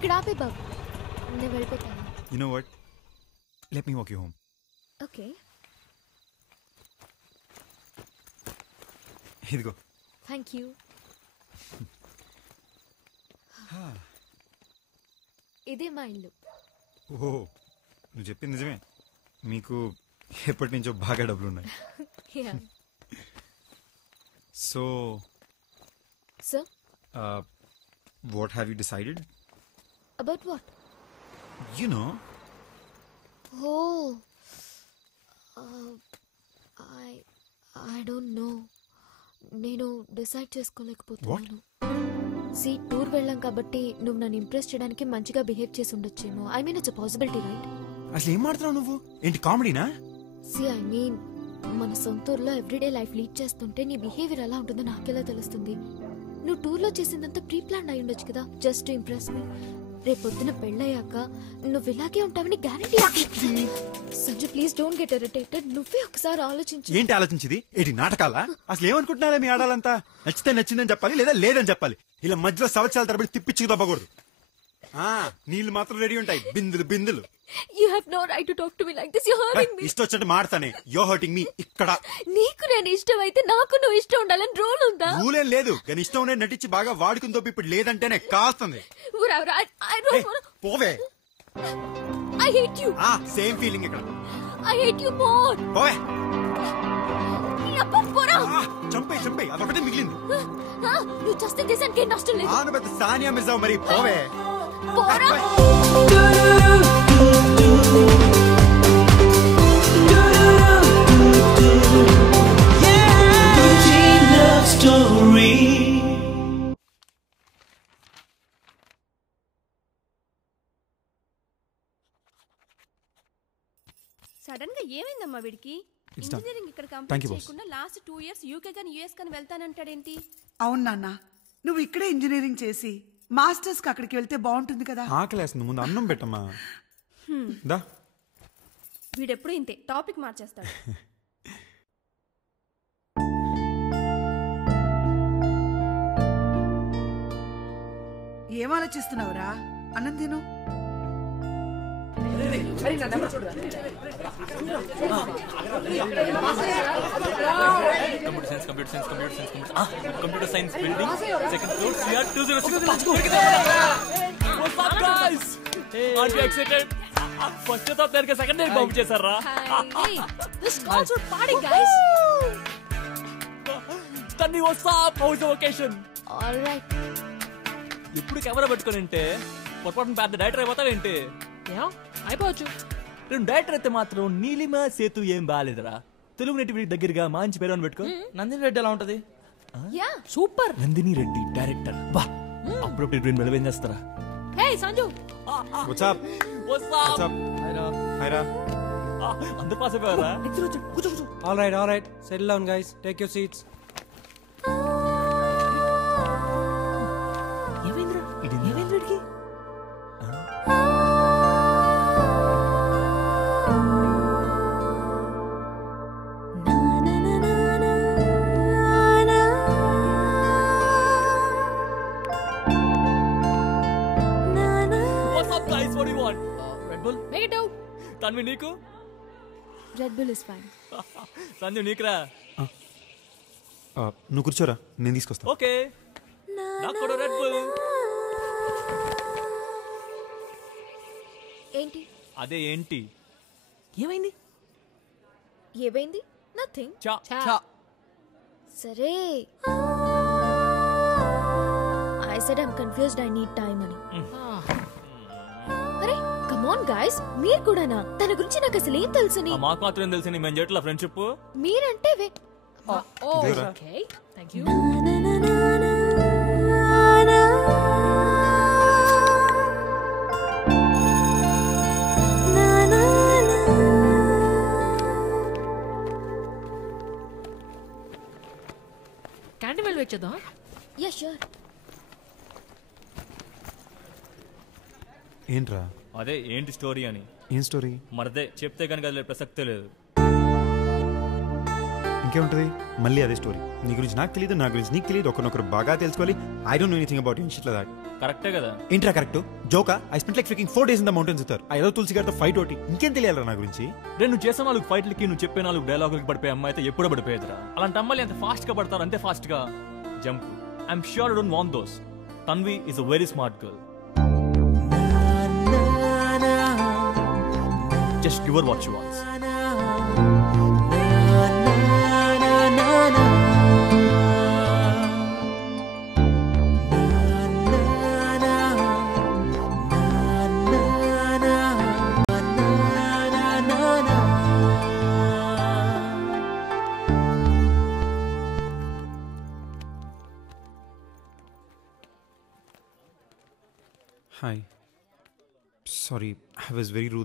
ఇక్కడ ఆపే బాబు, నేను వెళ్ళిపోతాను. You know what? Let me walk you home. Okay. ఇదిగో. Thank you. ఇదే మా ఇల్లు. ఓహో, నువ్వు చెప్పింది నిజమే. మీకు ఎప్పటి నుంచో బాగా డబ్బులు ఉన్నాయి. So what have you decided? About what? You know. Oh, I don't know. నేను డిసైడ్ చేసుకోలేకపోతున్నాను. టూర్ వెళ్ళాం కాబట్టి నువ్వు నన్ను ఇంప్రెస్ చేయడానికి మంచిగా బిహేవ్ చేసి ఉండొచ్చేమో. I mean it's possibility, right? అసలు ఏం మాట్లాడుతున్నావు నువ్వు? ఏంటి కామెడీనా? ఐ మీన్ మన సొంత ఊర్లో ఎవ్రీడే లైఫ్ లీడ్ చేస్తుంటే నీ బిహేవియర్ ఎలా ఉంటుందో నాకెలా తెలుస్తుంది? నువ్వు టూర్ లో చేసిందంతా ప్రీ ప్లాన్ అయి ఉండొచ్చు కదా, జస్ట్ టు ఇంప్రెస్ మీ. రేపొద్దున పెళ్ళయ్యాక నువ్వు ఇలాగే ఉంటావని guarantee. Sanju please don't get irritated. నువ్వే ఒకసారి ఆలోచించు. ఏంటి ఆలోచించింది? ఏంటి నాటకాలా? అసలు ఏమనుకుంటున్నారా మీ ఆడాలంతా? నచ్చితే నచ్చిందని చెప్పాలి, లేదా లేదని చెప్పాలి. ఇలా మధ్యలో సంవత్సరాల తరబడి తిప్పించి తప్పకూడదు. నీళ్ళు మాత్రం రెడీ ఉంటాయి, బిందులు బిందులు. You have no right to talk to me like this. You're hurting me. ఇష్టం వచ్చినట్టు మాడతానే. You're hurting me. ఇక్కడ నీకు నేను ఇష్టం అయితే నాకు నువ్వు ఇష్టం ఉండాలని రూల్ ఉందా? రూల్ ఏం లేదు, కానీ ఇష్టం ఉండే నటించి బాగా వాడుకుందో ఇప్పుడు లేదంటేనే కాస్తుంది. పోవే. I hate you. Same feeling ఇక్కడ. I hate you more. పోవే. పోరా. చంపే అదొకటే మిగిలింది. నువ్వు చేస్తే దేశానికి నష్టం లేదు. ఆను పెద్ద సానియా మిస్ అవ్వ మరి. పోవే. పోరా. సడన్ గా ఏమైందమ్మా వీడికి? ఇంజనీరింగ్ ఇక్కడ కంప్లీట్ చేయకుండా లాస్ట్ 2 years యూకే గాని యుఎస్ గాని వెళ్తానంటాడేంటి? అవును నాన్న, నువ్వు ఇక్కడే ఇంజనీరింగ్ చేసి మాస్టర్స్ కి అక్కడికి వెళ్తే బాగుంటుంది కదా. ఆకలేస్తుంది, ముందు అన్నం పెట్టమ్మా. దా. వీడెప్పుడు ఇంతే, టాపిక్ మార్చేస్తాడు. ఏం ఆలోచిస్తున్నావురా? అన్నం తిను. Computer science building, second floor, CR 206. What's up guys? Aren't you excited? First year top के second year bomb చేసారా? Hey, this calls for party guys. Tanni what's up? How is the vacation? All right. ఇప్పుడు camera పెట్టుకొని ఉంటే పొరపాటున పెద్ద director అయిపోతావేంటి? అయిపోవచ్చు. నేను director అయితే మాత్రం నీలిమ సేతు ఏం బాగాలేదురా. తెలుగు నేటివిటీ దగ్గరగా మంచి పేరు అని పెట్టుకో. నందిని రెడ్డి ఎలా ఉంటది? సూపర్. నందిని రెడ్డి డైరెక్టర్. బా అప్పుడప్పుడు ట్రైన్ వెళ్ళవేం చేస్తారా? Hey Sanju. What's up? What's up? Hi ra. అందరూ పాస్ అయిపోయారా? కూర్చో. All right. Settle down guys. Take your seats. ఏమైంది వీడికి? తన్వి నీకు? Red Bull is fine. Sanju నీకురా? నువ్వు కూర్చోరా, నేను తీసుకొస్తా. ఓకే. నాకు కూడా రెడ్ బుల్. ఏంటి? అదే ఏంటి? ఏమైంది? నథింగ్. చా. సరే. I said I'm confused. I need time అని. అరే కమ్ ఆన్ గైస్, మీరు కూడానా? తన గురించి నాకు అసలు ఏం తెలుసని? మాకు మాత్రం ఏం తెలుసని మేము చేయట్లా ఫ్రెండ్షిప్. మీరంటే ఓకే థ్యాంక్ యూ. క్యాంటీన్ వెళ్ళి వచ్చేద్దాం. Yeah sure. ఏంట్రా? అదే ఏంటి స్టోరీ అని. ఏం స్టోరీ? మరదే చెప్తే కనుక అది ప్రసక్తే లేదు. ఇంకేముంటది మళ్ళీ అదే స్టోరీ. నీ గురించి నాకు తెలియదు, నా గురించి నీకు తెలియదు, ఒకరినొకరు బాగా తెలుసుకోవాలి. I don't know anything about you shit like that. కరెక్టే కదా. ఏంట్రా కరెక్ట్? జోకా? I spent like freaking 4 days in the mountains with her. ఆ ఏదో తులసి గారితో ఫైట్ ఒకటి, ఇంకేం తెలియాలరా నా గురించి? నువ్వు చేసే 4 ఫైట్లకి నువ్వు చెప్పే 4 డైలాగులకి పడిపోయే అమ్మాయి అయితే ఎప్పుడో పడిపోయేదిరా. అలాంటి అమ్మాయిలు ఎంత ఫాస్ట్ గా పడతారు, అంతే ఫాస్ట్ గా jump. I'm sure I don't want those. Tanvi is a very smart girl. Just give her what she wants. Hi. Sorry, I was very rude